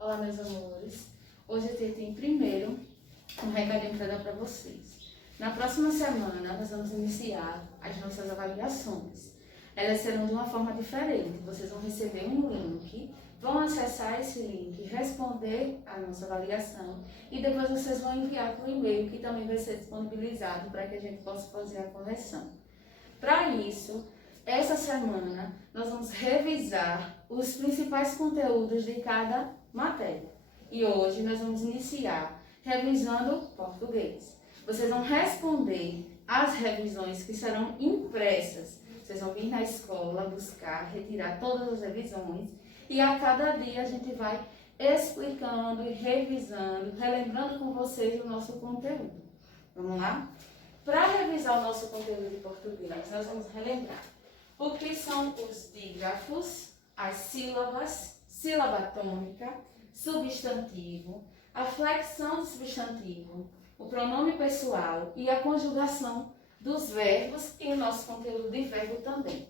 Olá, meus amores. Hoje eu tenho primeiro um recadinho para dar para vocês. Na próxima semana, nós vamos iniciar as nossas avaliações. Elas serão de uma forma diferente. Vocês vão receber um link, vão acessar esse link, responder a nossa avaliação e depois vocês vão enviar por e-mail, que também vai ser disponibilizado para que a gente possa fazer a correção. Para isso, essa semana, nós vamos revisar os principais conteúdos de cada matéria. E hoje nós vamos iniciar revisando português. Vocês vão responder as revisões que serão impressas. Vocês vão vir na escola buscar, retirar todas as revisões. E a cada dia a gente vai explicando e revisando, relembrando com vocês o nosso conteúdo. Vamos lá? Para revisar o nosso conteúdo de português, nós vamos relembrar o que são os dígrafos, as sílabas, sílaba tônica, substantivo, a flexão do substantivo, o pronome pessoal e a conjugação dos verbos e o nosso conteúdo de verbo também.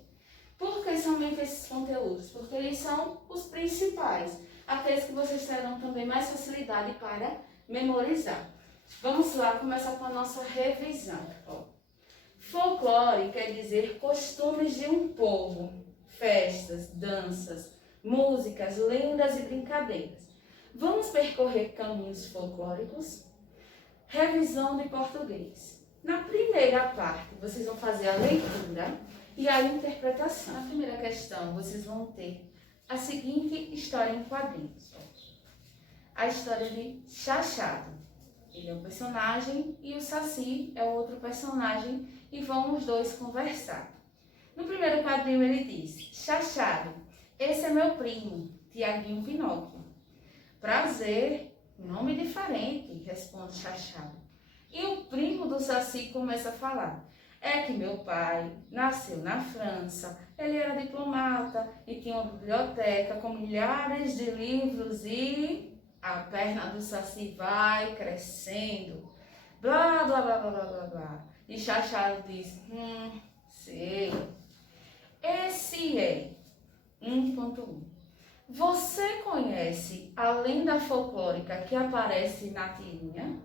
Por que somente esses conteúdos? Porque eles são os principais, aqueles que vocês terão também mais facilidade para memorizar. Vamos lá, começar com a nossa revisão. Folclore quer dizer costumes de um povo, festas, danças, músicas, lendas e brincadeiras. Vamos percorrer caminhos folclóricos? Revisão de português. Na primeira parte, vocês vão fazer a leitura e a interpretação. Na primeira questão, vocês vão ter a seguinte história em quadrinhos. A história de Chachado. Ele é um personagem e o Saci é o outro personagem e vão os dois conversar. No primeiro quadrinho ele diz: Chachado, esse é meu primo, Tiaguinho Pinóquio. Prazer, nome diferente, responde Chachado. E o primo do Saci começa a falar: é que meu pai nasceu na França, ele era diplomata e tinha uma biblioteca com milhares de livros e a perna do Saci vai crescendo, blá, blá, blá, blá, blá, blá. E Chachado diz: sei. Esse é 1.1. Você conhece a lenda folclórica que aparece na tirinha?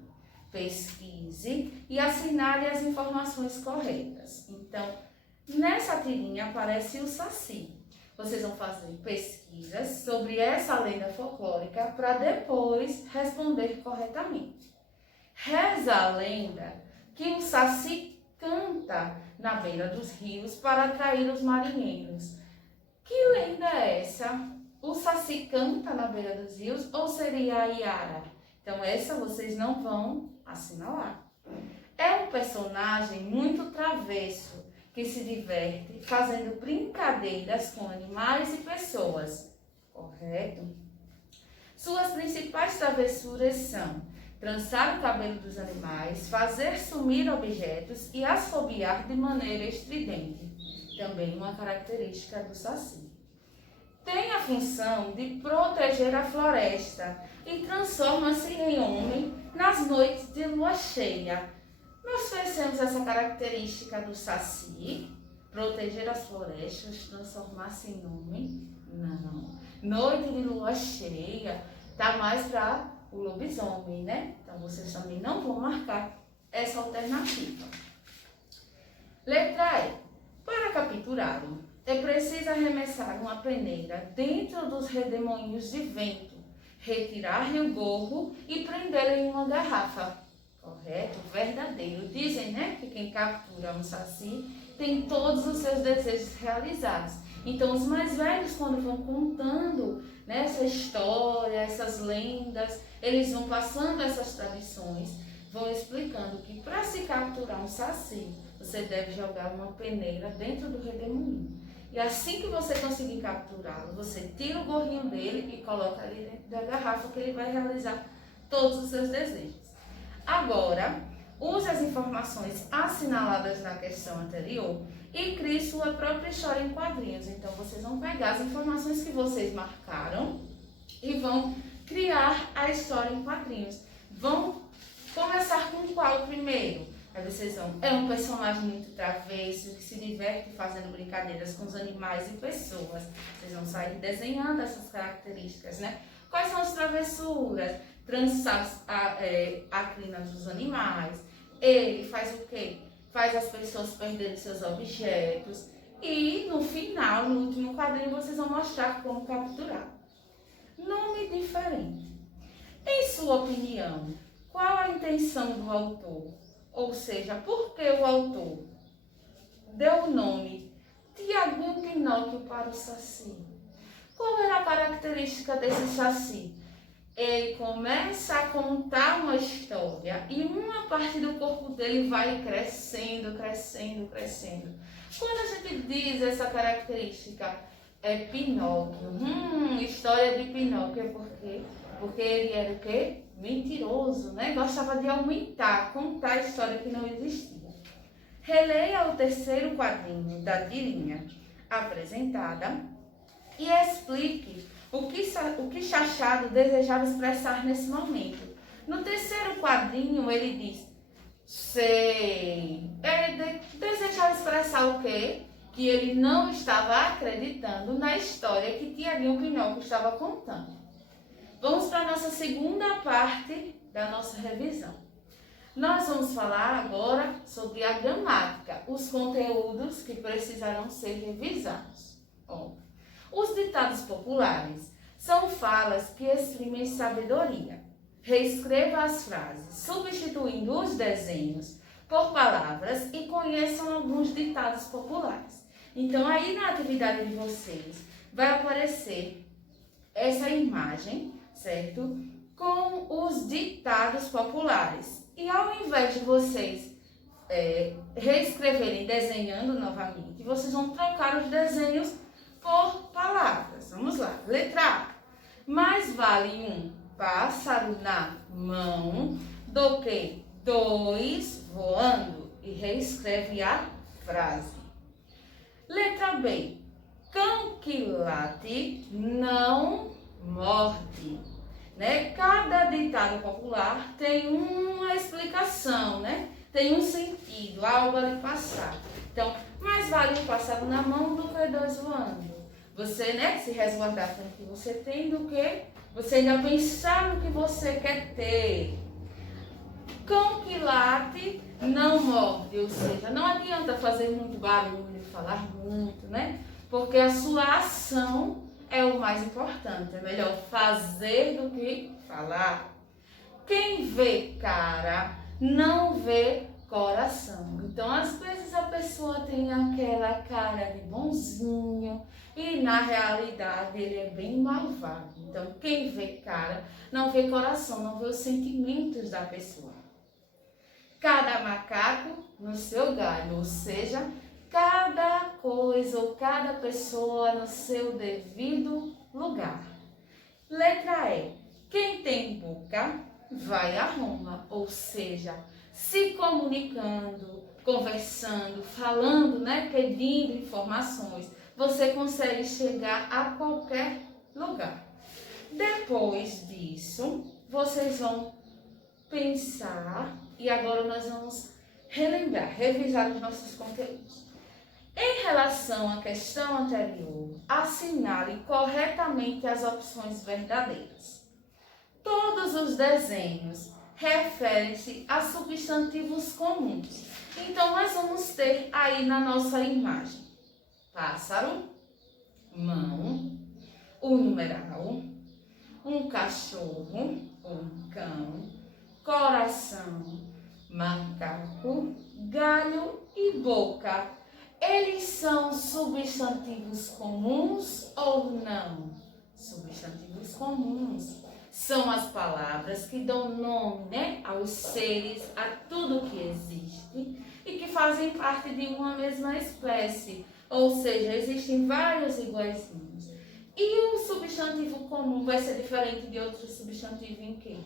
Pesquise e assinale as informações corretas. Então, nessa tirinha aparece o Saci. Vocês vão fazer pesquisas sobre essa lenda folclórica para depois responder corretamente. Reza a lenda que o Saci canta na beira dos rios para atrair os marinheiros. Que lenda é essa? O Saci canta na beira dos rios ou seria a Iara? Então essa vocês não vão assinalar. É um personagem muito travesso, que se diverte fazendo brincadeiras com animais e pessoas, correto? Suas principais travessuras são trançar o cabelo dos animais, fazer sumir objetos e assobiar de maneira estridente, também uma característica do Saci. Tem a função de proteger a floresta e transforma-se em homem nas noites de lua cheia. Nós conhecemos essa característica do Saci, proteger as florestas, transformar-se em homem? Não. Noite de lua cheia tá mais para o lobisomem, né? Então vocês também não vão marcar essa alternativa. Letra E. Para capturá-lo, é preciso arremessar uma peneira dentro dos redemoinhos de vento, retirar-lhe o gorro e prendê-lo em uma garrafa. Correto? Verdadeiro. Dizem, né, que quem captura um Saci tem todos os seus desejos realizados. Então, os mais velhos, quando vão contando, né, essa história, essas lendas, eles vão passando essas tradições, vão explicando que para se capturar um Saci, você deve jogar uma peneira dentro do redemoinho. E assim que você conseguir capturá-lo, você tira o gorrinho dele e coloca ali dentro da garrafa, que ele vai realizar todos os seus desejos. Agora, use as informações assinaladas na questão anterior e crie sua própria história em quadrinhos. Então, vocês vão pegar as informações que vocês marcaram e vão criar a história em quadrinhos. Vão começar com qual primeiro? Aí vocês vão, é um personagem muito travesso, que se diverte fazendo brincadeiras com os animais e pessoas. Vocês vão sair desenhando essas características, né? Quais são as travessuras? Trançar a crina dos animais. Ele faz o quê? Faz as pessoas perderem seus objetos. E no final, no último quadrinho, vocês vão mostrar como capturar. Nome diferente. Em sua opinião, qual a intenção do autor? Ou seja, por que o autor deu o nome Tiaguinho Pinóquio para o Saci? Qual era a característica desse Saci? Ele começa a contar uma história e uma parte do corpo dele vai crescendo, crescendo, crescendo. Quando a gente diz essa característica, é Pinóquio. História de Pinóquio, por quê? Porque ele era o quê? Mentiroso, né? Gostava de aumentar, contar a história que não existia. Releia o terceiro quadrinho da tirinha apresentada e explique o que Chachado desejava expressar nesse momento. No terceiro quadrinho ele diz, ele desejava expressar o quê? Que ele não estava acreditando na história que Tiaguinho Pinóquio estava contando. Vamos para a nossa segunda parte da nossa revisão. Nós vamos falar agora sobre a gramática, os conteúdos que precisarão ser revisados. Bom, os ditados populares são falas que exprimem sabedoria. Reescreva as frases, substituindo os desenhos por palavras e conheçam alguns ditados populares. Então, aí na atividade de vocês vai aparecer essa imagem, certo? Com os ditados populares. E ao invés de vocês reescreverem desenhando novamente, vocês vão trocar os desenhos por palavras. Vamos lá. Letra A. Mais vale um pássaro na mão do que dois voando. E reescreve a frase. Letra B. Cão que late não morde. Né? Cada ditado popular tem uma explicação, né? Tem um sentido, algo a lhe passar. Então, mais vale um pássaro na mão do que dois voando. Você, né, se resguardar com o que você tem do que você ainda pensar no que você quer ter. Cão que late não morde, ou seja, não adianta fazer muito barulho, falar muito, né? Porque a sua ação é o mais importante. É melhor fazer do que falar. Quem vê cara não vê coração. Então, às vezes a pessoa tem aquela cara de bonzinho e na realidade ele é bem malvado. Então, quem vê cara não vê coração, não vê os sentimentos da pessoa. Cada macaco no seu galho, ou seja, cada coisa ou cada pessoa no seu devido lugar. Letra E. Quem tem boca vai a Roma, ou seja, se comunicando, conversando, falando, né, pedindo informações, você consegue chegar a qualquer lugar. Depois disso, vocês vão pensar e agora nós vamos relembrar, revisar os nossos conteúdos. Em relação à questão anterior, assinale corretamente as opções verdadeiras. Todos os desenhos referem-se a substantivos comuns. Então, nós vamos ter aí na nossa imagem pássaro, mão, o numeral, um cachorro ou um cão, coração, macaco, galho e boca. Eles são substantivos comuns ou não? Substantivos comuns. São as palavras que dão nome, né, aos seres, a tudo que existe e que fazem parte de uma mesma espécie. Ou seja, existem vários iguaizinhos. E o substantivo comum vai ser diferente de outro substantivo em quê?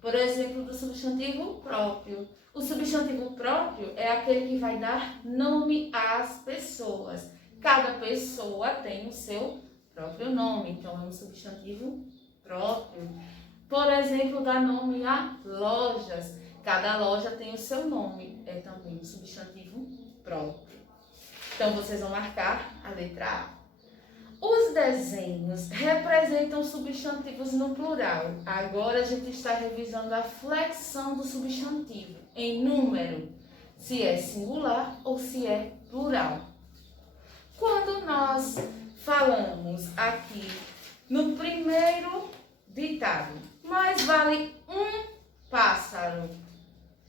Por exemplo, do substantivo próprio. O substantivo próprio é aquele que vai dar nome às pessoas. Cada pessoa tem o seu próprio nome, então é um substantivo próprio. Por exemplo, dá nome a lojas. Cada loja tem o seu nome, é também um substantivo próprio. Então, vocês vão marcar a letra A. Os desenhos representam substantivos no plural. Agora a gente está revisando a flexão do substantivo em número, se é singular ou se é plural. Quando nós falamos aqui no primeiro ditado, mais vale um pássaro.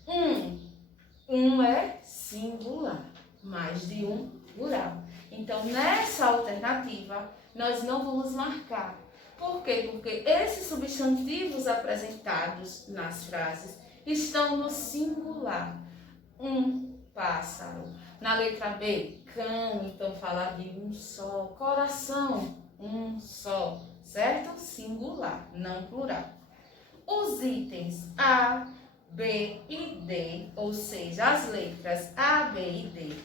Um é singular, mais de um plural. Então, nessa alternativa, nós não vamos marcar. Por quê? Porque esses substantivos apresentados nas frases estão no singular. Um pássaro. Na letra B, cão, então fala de um só. Coração, um só. Certo? Singular, não plural. Os itens A, B e D, ou seja, as letras A, B e D,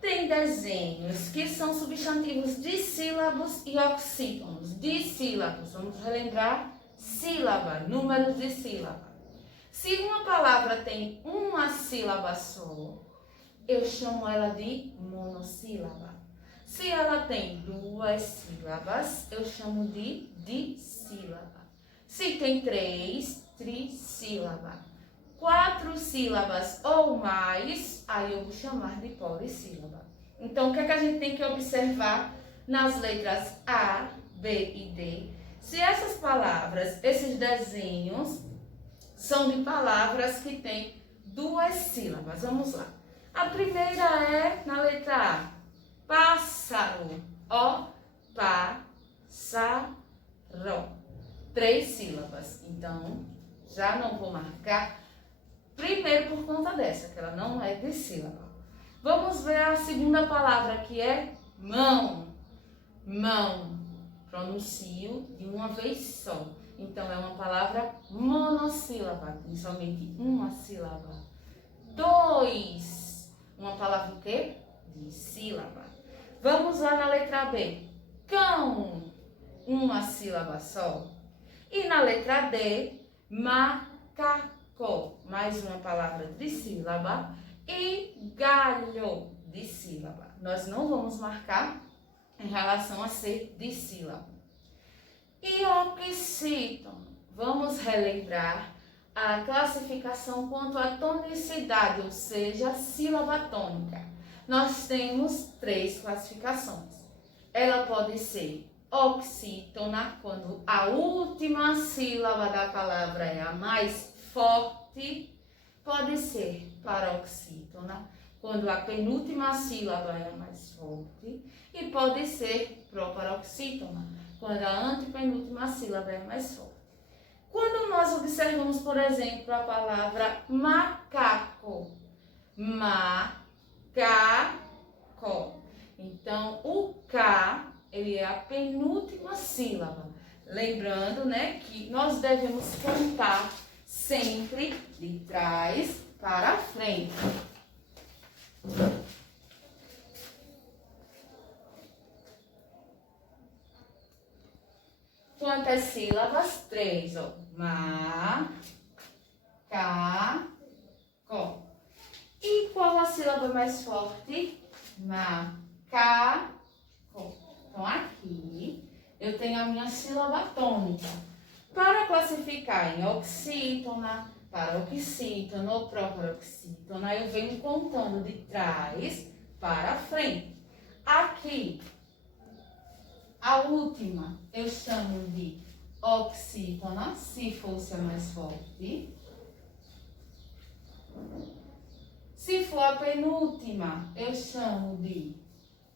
tem desenhos que são substantivos dissílabos e oxítonos. Dissílabos, vamos relembrar, sílaba, números de sílaba. Se uma palavra tem uma sílaba só, eu chamo ela de monossílaba. Se ela tem duas sílabas, eu chamo de dissílaba. Se tem três, trissílaba. 4 sílabas ou mais, aí eu vou chamar de polissílaba. Então, o que é que a gente tem que observar nas letras A, B e D? Se essas palavras, esses desenhos, são de palavras que têm 2 sílabas. Vamos lá. A primeira é na letra A, pássaro. Ó, pássaro. 3 sílabas. Então, já não vou marcar. Primeiro por conta dessa, que ela não é de sílaba. Vamos ver a segunda palavra, que é mão. Mão. Pronuncio de uma vez só. Então, é uma palavra monossílaba, tem somente uma sílaba. 2. Uma palavra o quê? De sílaba. Vamos lá na letra B. Cão. Uma sílaba só. E na letra D, macaco. Mais uma palavra de sílaba. E galho, de sílaba. Nós não vamos marcar em relação a ser de sílaba. E oxítono. Vamos relembrar a classificação quanto à tonicidade, ou seja, sílaba tônica. Nós temos 3 classificações. Ela pode ser oxítona, quando a última sílaba da palavra é a mais forte. Pode ser paroxítona, quando a penúltima sílaba é a mais forte. E pode ser proparoxítona, quando a antepenúltima sílaba é a mais forte. Quando nós observamos, por exemplo, a palavra macaco, macaco. Então, o K, ele é a penúltima sílaba. Lembrando, né, que nós devemos contar sempre de trás para frente. Quantas sílabas? 3, ó. Ma-ca-co. E qual a sílaba mais forte? Ma-ca-co. Então, aqui eu tenho a minha sílaba tônica. Para classificar em oxítona, paroxítona ou proparoxítona, eu venho contando de trás para frente. Aqui, a última eu chamo de oxítona, se fosse a mais forte. Se for a penúltima, eu chamo de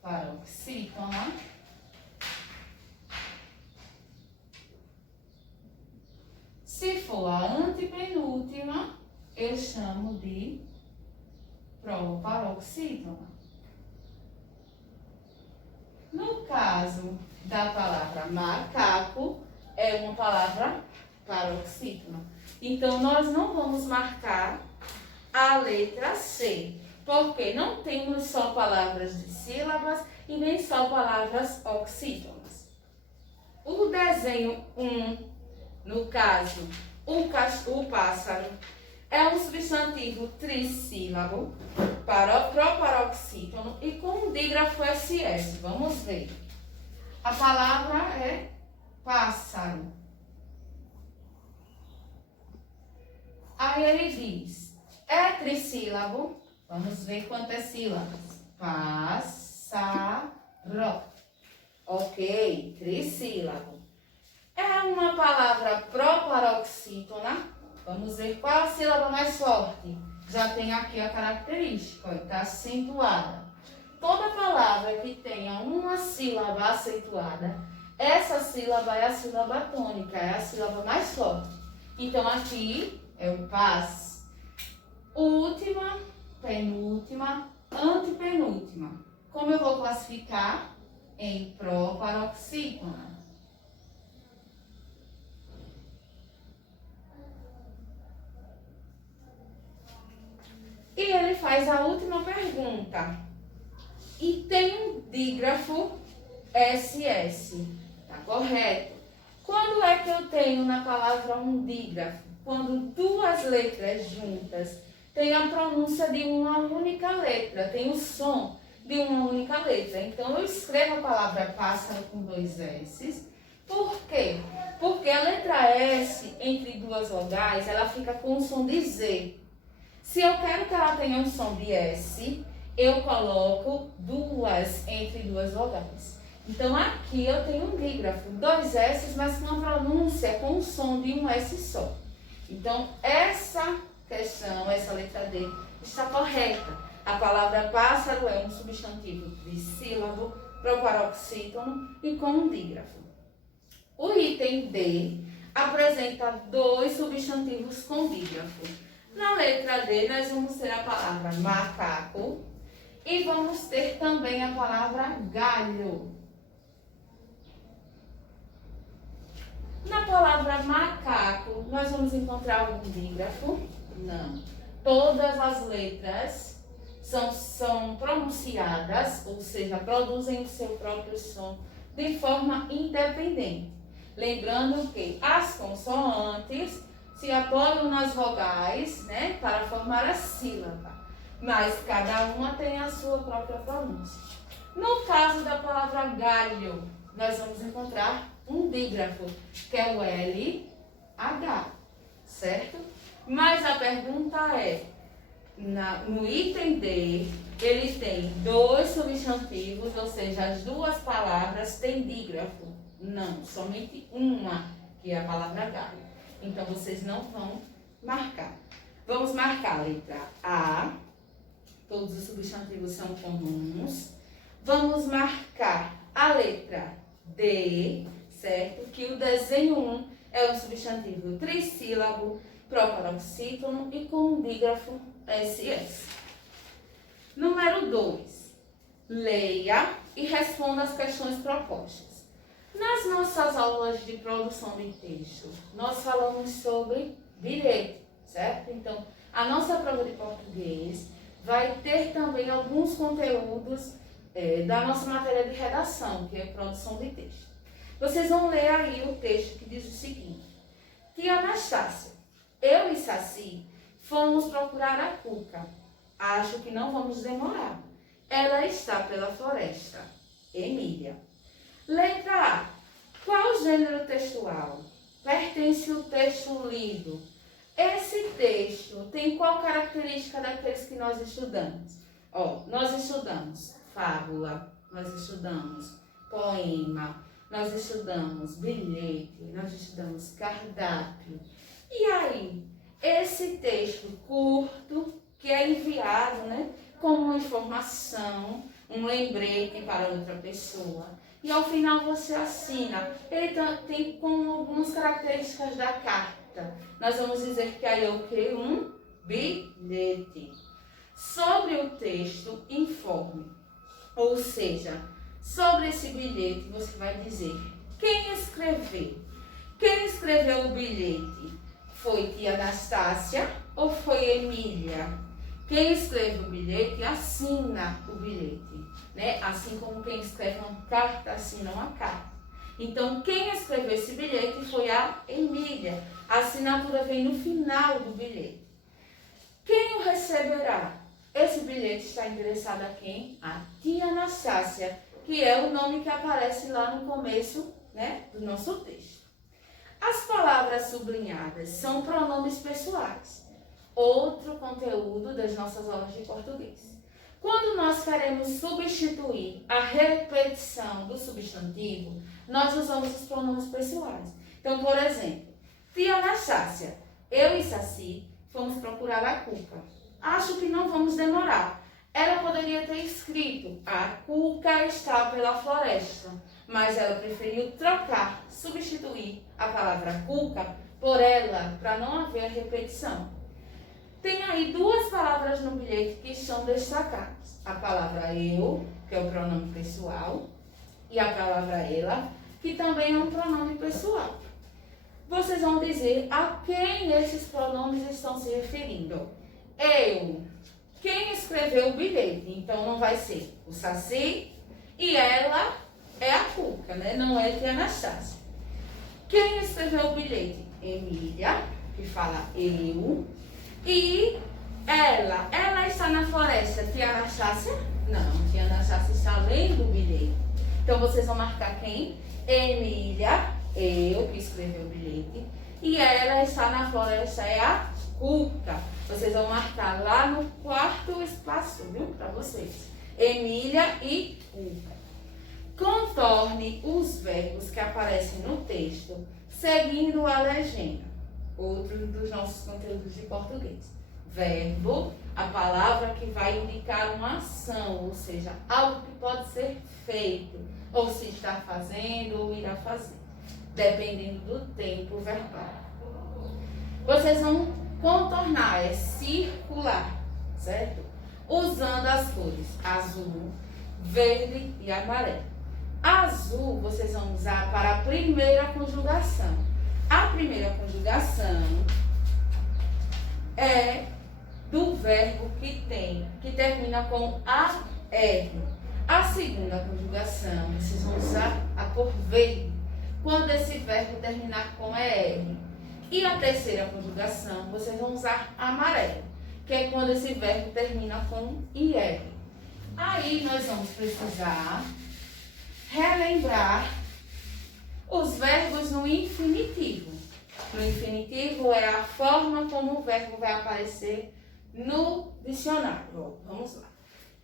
paroxítona. Se for a antepenúltima, eu chamo de proparoxítona. No caso da palavra macaco, é uma palavra paroxítona. Então, nós não vamos marcar a letra C, porque não temos só palavras de sílabas e nem só palavras oxítonas. O desenho 1, no caso, o pássaro, é um substantivo trissílabo, proparoxítono e com um dígrafo SS. Vamos ver. A palavra é pássaro. Aí ele diz, é trissílabo? Vamos ver quantas sílabas. Pássaro. Ok, trissílabo. É uma palavra proparoxítona. Vamos ver qual a sílaba mais forte. Já tem aqui a característica, está acentuada. Toda palavra que tenha uma sílaba acentuada, essa sílaba é a sílaba tônica, é a sílaba mais forte. Então aqui é o paz. Última, penúltima, antepenúltima. Como eu vou classificar? Em proparoxítona. E ele faz a última pergunta. E tem um dígrafo SS. Tá correto? Quando é que eu tenho na palavra um dígrafo? Quando duas letras juntas têm a pronúncia de uma única letra, tem o som de uma única letra. Então, eu escrevo a palavra pássaro com 2 S. Por quê? Porque a letra S, entre duas vogais, ela fica com o som de Z. Se eu quero que ela tenha um som de S, eu coloco duas entre duas vogais. Então, aqui eu tenho um dígrafo, 2 S, mas com a pronúncia com o som de um S só. Então, essa questão, essa letra D, está correta. A palavra pássaro é um substantivo trissílabo, proparoxítono e com um dígrafo. O item D apresenta 2 substantivos com dígrafo. Na letra D, nós vamos ter a palavra macaco e vamos ter também a palavra galho. Na palavra macaco, nós vamos encontrar algum dígrafo? Não. Todas as letras são pronunciadas, ou seja, produzem o seu próprio som de forma independente. Lembrando que as consoantes se apoiam nas vogais, né, para formar a sílaba, mas cada uma tem a sua própria pronúncia. No caso da palavra galho, nós vamos encontrar um dígrafo, que é o LH, certo? Mas a pergunta é, no item D, ele tem 2 substantivos, ou seja, as 2 palavras têm dígrafo. Não, somente uma, que é a palavra galho. Então, vocês não vão marcar. Vamos marcar a letra A. Todos os substantivos são comuns. Vamos marcar a letra D, certo? Que o desenho 1 é um substantivo trissílabo, proparoxítono e com um dígrafo SS. Número 2. Leia e responda as questões propostas. Nas nossas aulas de produção de texto, nós falamos sobre bilhete, certo? Então, a nossa prova de português vai ter também alguns conteúdos da nossa matéria de redação, que é produção de texto. Vocês vão ler aí o texto que diz o seguinte. Tia Anastácia, eu e Saci fomos procurar a Cuca. Acho que não vamos demorar. Ela está pela floresta. Emília. Letra A. Qual gênero textual pertence o texto lido? Esse texto tem qual característica daqueles que nós estudamos? Nós estudamos fábula, nós estudamos poema, nós estudamos bilhete, nós estudamos cardápio. E aí, esse texto curto, que é enviado, né, como uma informação, um lembrete para outra pessoa, e ao final você assina. Ele tem como algumas características da carta. Nós vamos dizer que aí é o quê? Um bilhete. Sobre o texto, informe. Ou seja, sobre esse bilhete você vai dizer quem escreveu. Quem escreveu o bilhete? Foi tia Anastácia ou foi Emília? Quem escreve o bilhete assina o bilhete, né? Assim como quem escreve uma carta assina uma carta. Então, quem escreveu esse bilhete foi a Emília. A assinatura vem no final do bilhete. Quem o receberá? Esse bilhete está endereçado a quem? A tia Anastácia, que que é o nome que aparece lá no começo, né, do nosso texto. As palavras sublinhadas são pronomes pessoais, outro conteúdo das nossas aulas de português. Quando nós queremos substituir a repetição do substantivo, nós usamos os pronomes pessoais. Então, por exemplo, tia Anastácia, eu e Saci fomos procurar a Cuca. Acho que não vamos demorar. Ela poderia ter escrito, a Cuca está pela floresta, mas ela preferiu trocar, substituir a palavra Cuca por ela, para não haver repetição. Tem aí duas palavras no bilhete que estão destacadas. A palavra eu, que é o pronome pessoal, e a palavra ela, que também é um pronome pessoal. Vocês vão dizer a quem esses pronomes estão se referindo. Eu. Quem escreveu o bilhete? Então não vai ser o Saci e ela é a Cuca, né? Não é tia Anastácia. Quem escreveu o bilhete? Emília, que fala eu. E ela. Ela está na floresta. Tia Anastácia? Não, tia Anastácia está lendo o bilhete. Então vocês vão marcar quem? Emília, eu que escreveu o bilhete. E ela está na floresta, é a Cuca. Vocês vão marcar lá no quarto espaço, viu? Para vocês. Emília e Cuca. Contorne os verbos que aparecem no texto, seguindo a legenda. Outro dos nossos conteúdos de português. Verbo, a palavra que vai indicar uma ação, ou seja, algo que pode ser feito, ou se está fazendo ou irá fazer, dependendo do tempo verbal. Vocês vão contornar, é circular, certo? Usando as cores azul, verde e amarelo. Azul vocês vão usar para a primeira conjugação. A primeira conjugação é do verbo que termina com AR. A segunda conjugação, vocês vão usar a cor verde, quando esse verbo terminar com ER. E a terceira conjugação, vocês vão usar amarelo, que é quando esse verbo termina com IR. Aí nós vamos precisar relembrar os verbos no infinitivo. No infinitivo é a forma como o verbo vai aparecer no dicionário. Vamos lá.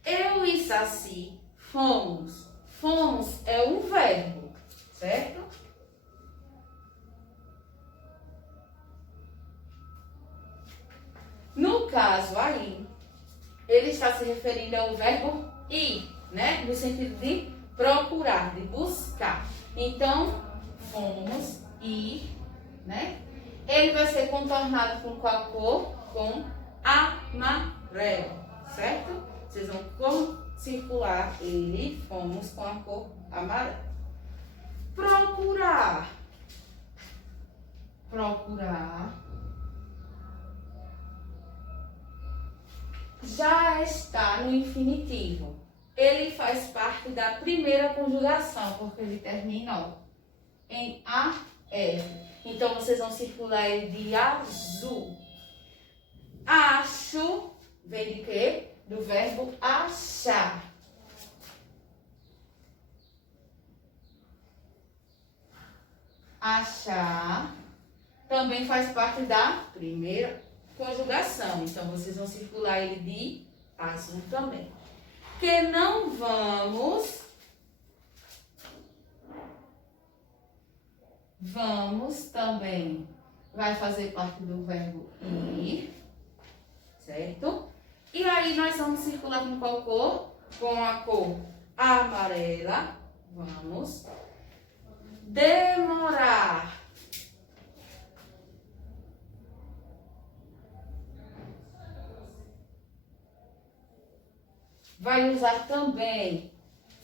Eu e Saci fomos. Fomos é um verbo, certo? No caso aí, ele está se referindo ao verbo ir, né? No sentido de procurar, de buscar. Então, fomos, ir, né? Ele vai ser contornado com qual cor? Com amarelo, certo? Vocês vão circular ele, fomos, com a cor amarela. Procurar. Procurar. Já está no infinitivo. Ele faz parte da primeira conjugação, porque ele termina ó, em AR. Então, vocês vão circular ele de azul. Acho, vem de quê? Do verbo achar. Achar também faz parte da primeira conjugação. Então, vocês vão circular ele de azul também. Que não vamos. Vamos também vai fazer parte do verbo ir, certo? E aí nós vamos circular com qual cor? Com a cor amarela. Vamos. Demorar. Vai usar também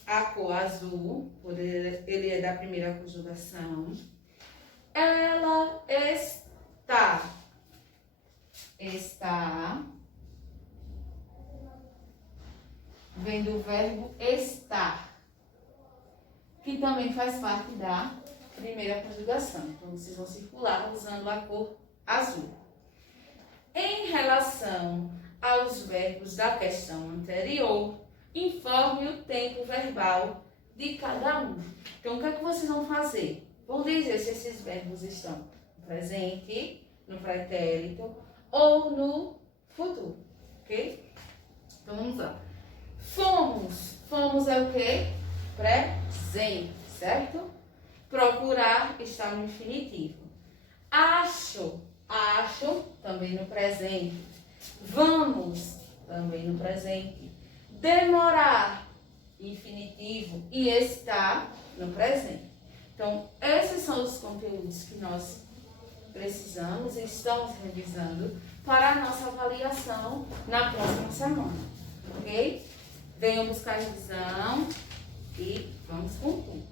a cor azul, por ele é da primeira conjugação. Ela está. Está. Vem do verbo estar, que também faz parte da primeira conjugação. Então, vocês vão circular usando a cor azul. Em relação aos verbos da questão anterior, informe o tempo verbal de cada um. Então, o que é que vocês vão fazer? Vão dizer se esses verbos estão no presente, no pretérito ou no futuro, ok? Então, vamos lá. Fomos. Fomos é o quê? Presente, certo? Procurar está no infinitivo. Acho. Acho, também no presente. Vamos, também no presente. Demorar, infinitivo. E está no presente. Então, esses são os conteúdos que nós precisamos e estamos revisando para a nossa avaliação na próxima semana. Ok? Venham buscar revisão e vamos com tudo.